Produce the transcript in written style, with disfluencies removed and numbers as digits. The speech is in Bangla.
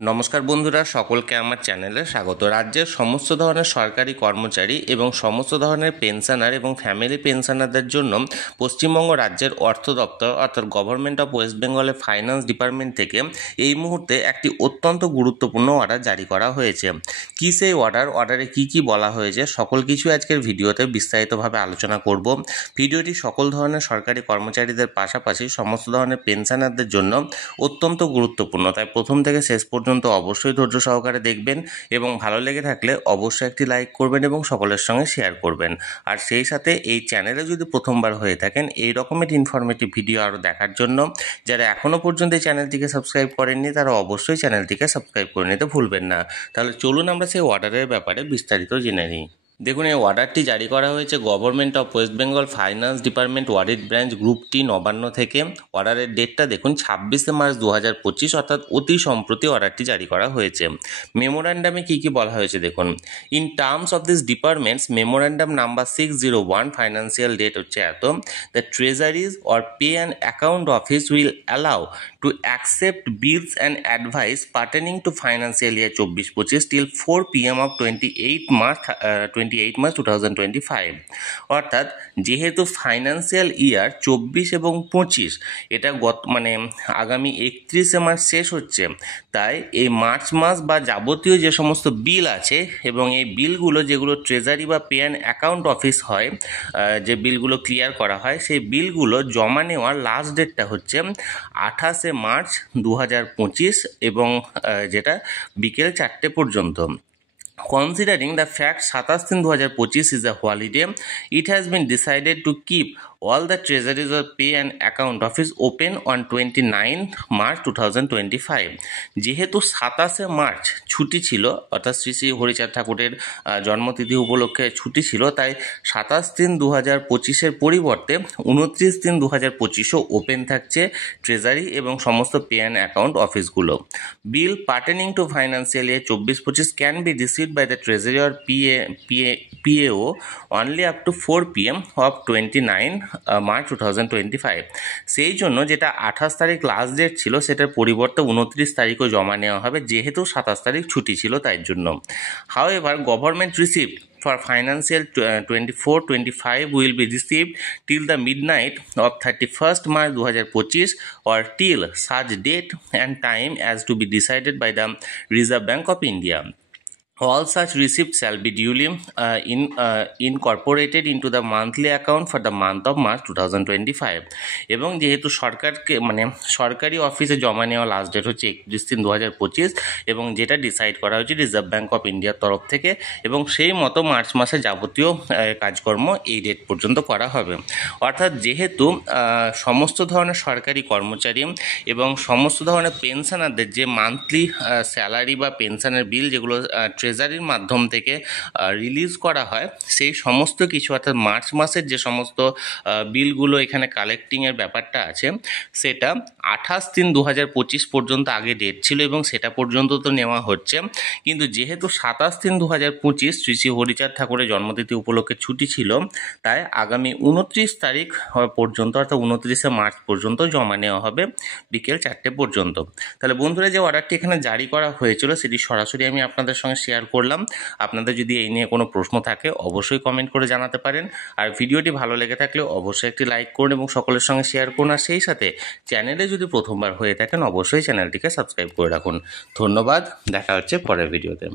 নমস্কার বন্ধুরা, সকলকে আমার চ্যানেলে স্বাগত। রাজ্যের সমস্ত ধরনের সরকারি কর্মচারী এবং সমস্ত ধরনের পেনশনার এবং ফ্যামিলি পেনশনারদের জন্য পশ্চিমবঙ্গ রাজ্যের অর্থ দপ্তর অর্থাৎ গভর্নমেন্ট অফ ওয়েস্ট বেঙ্গলের ফাইন্যান্স ডিপার্টমেন্ট থেকে এই মুহূর্তে একটি অত্যন্ত গুরুত্বপূর্ণ অর্ডার জারি করা হয়েছে। কী সেই অর্ডারে কি বলা হয়েছে সকল কিছু আজকের ভিডিওতে বিস্তারিতভাবে আলোচনা করব। ভিডিওটি সকল ধরনের সরকারি কর্মচারীদের পাশাপাশি সমস্ত ধরনের পেনশনারদের জন্য অত্যন্ত গুরুত্বপূর্ণ, তাই প্রথম থেকে শেষ পর্যন্ত অবশ্যই ধৈর্য সহকারে দেখবেন এবং ভালো লেগে থাকলে অবশ্যই একটি লাইক করবেন এবং সকলের সঙ্গে শেয়ার করবেন। আর সেই সাথে এই চ্যানেলে যদি প্রথমবার হয়ে থাকেন এই রকমের ইনফরমেটিভ ভিডিও আরও দেখার জন্য যারা এখনও পর্যন্ত এই চ্যানেলটিকে সাবস্ক্রাইব করেননি তারা অবশ্যই চ্যানেলটিকে সাবস্ক্রাইব করে নিতে ভুলবেন না। তাহলে চলুন আমরা সেই অর্ডারের ব্যাপারে বিস্তারিত জেনে নিই। দেখুন, এই অর্ডারটি জারি করা হয়েছে government of West Bengal finance department audit branch group টি নবান্ন থেকে। অর্ডারের ডেটটা দেখুন 26শে মার্চ 2025, অর্থাৎ অতি সম্প্রতি অর্ডারটি জারি করা হয়েছে। মেমোরান্ডামে কি বলা হয়েছে দেখুন। In terms of this department's memorandum number 601 financial date হচ্ছে এত, the treasuries or pay and account office will allow to accept bills and advice pertaining to financial year 24-25 till 4 PM of 28 March 2025। অর্থাৎ যেহেতু ফাইন্যান্সিয়াল ইয়ার 24 এবং 25 এটা আগামী 31শে মার্চ শেষ হচ্ছে, তাই এই মার্চ মাস বা যাবতীয় যে সমস্ত বিল আছে এবং এই বিলগুলো যেগুলো ট্রেজারি বা পে অ্যান্ড অ্যাকাউন্ট অফিস হয়, যে বিলগুলো ক্লিয়ার করা হয়, সেই বিলগুলো জমা নেওয়ার লাস্ট ডেটটা হচ্ছে 28শে মার্চ 2025 এবং যেটা বিকেল 4টে পর্যন্ত। Considering the fact 27/3/2025 is a holiday, it has been decided to keep all the treasuries or pay and account office open on 29 March 2025। যেহেতু 27শে মার্চ ছুটি ছিল, অর্থাৎ শ্রী শ্রী হরিচাঁদ ঠাকুরের জন্মতিথি উপলক্ষে ছুটি ছিল, তাই 27/3/2025 পরিবর্তে 29/3/2025 ওপেন থাকছে ট্রেজারি এবং সমস্ত পে অ্যান্ড অ্যাকাউন্ট অফিসগুলো। Bill pertaining to financial year 24-25 can be received by the Treasury or PAO only up to 4 PM of 29 March 2025। সেই জন্য যেটা 28 তারিখ লাস্ট ডেট ছিল সেটার পরিবর্তে 29 তারিখও জমা নেওয়া হবে, যেহেতু 27 তারিখ ছুটি ছিল তাই জন্য। However, government receipt for financial 24-25 will be received till the midnight of 31st March 2025 or till such date and time as to be decided by the Reserve Bank of India. All such receipts shall be duly incorporated into the monthly account for the month of March 2025। এবং যেহেতু সরকারি অফিসে জমা নেওয়া লাস্ট ডেট হচ্ছে 31/3/2025 এবং যেটা ডিসাইড করা হয়েছে রিজার্ভ ব্যাঙ্ক অফ ইন্ডিয়ার তরফ থেকে, এবং সেই মতো মার্চ মাসে যাবতীয় কাজকর্ম এই ডেট পর্যন্ত করা হবে। অর্থাৎ যেহেতু সমস্ত ধরনের সরকারি কর্মচারী এবং সমস্ত ধরনের পেনশনারদের যে মান্থলি স্যালারি বা পেনশনের বিল যেগুলো ট্রেজারির মাধ্যম থেকে রিলিজ করা হয়, সেই সমস্ত কিছু অর্থাৎ মার্চ মাসের যে সমস্ত বিলগুলো এখানে কালেক্টিংয়ের ব্যাপারটা আছে সেটা 28/3/2025 পর্যন্ত আগে ডেট ছিল এবং সেটা পর্যন্ত তো নেওয়া হচ্ছে, কিন্তু যেহেতু 27/3/2025 শ্রী শ্রী হরিচাঁদ ঠাকুরের জন্মতিথি উপলক্ষে ছুটি ছিল, তাই আগামী 29 তারিখ পর্যন্ত অর্থাৎ 29শে মার্চ পর্যন্ত জমা নেওয়া হবে বিকেল 4টে পর্যন্ত। তাহলে বন্ধুরা, যে অর্ডারটি এখানে জারি করা হয়েছিল সেটি সরাসরি আমি আপনাদের সঙ্গে শেয়ার করলাম। আপনাদের যদি এই নিয়ে কোনো প্রশ্ন থাকে অবশ্যই কমেন্ট করে জানাতে পারেন। আর ভিডিওটি ভালো লেগে থাকলে অবশ্যই একটি লাইক করুন এবং সকলের সঙ্গে শেয়ার করুন। আর সেই সাথে চ্যানেলে যদি প্রথমবার হয়ে থাকেন অবশ্যই চ্যানেলটিকে সাবস্ক্রাইব করে রাখুন। ধন্যবাদ, দেখা হচ্ছে পরের ভিডিওতে।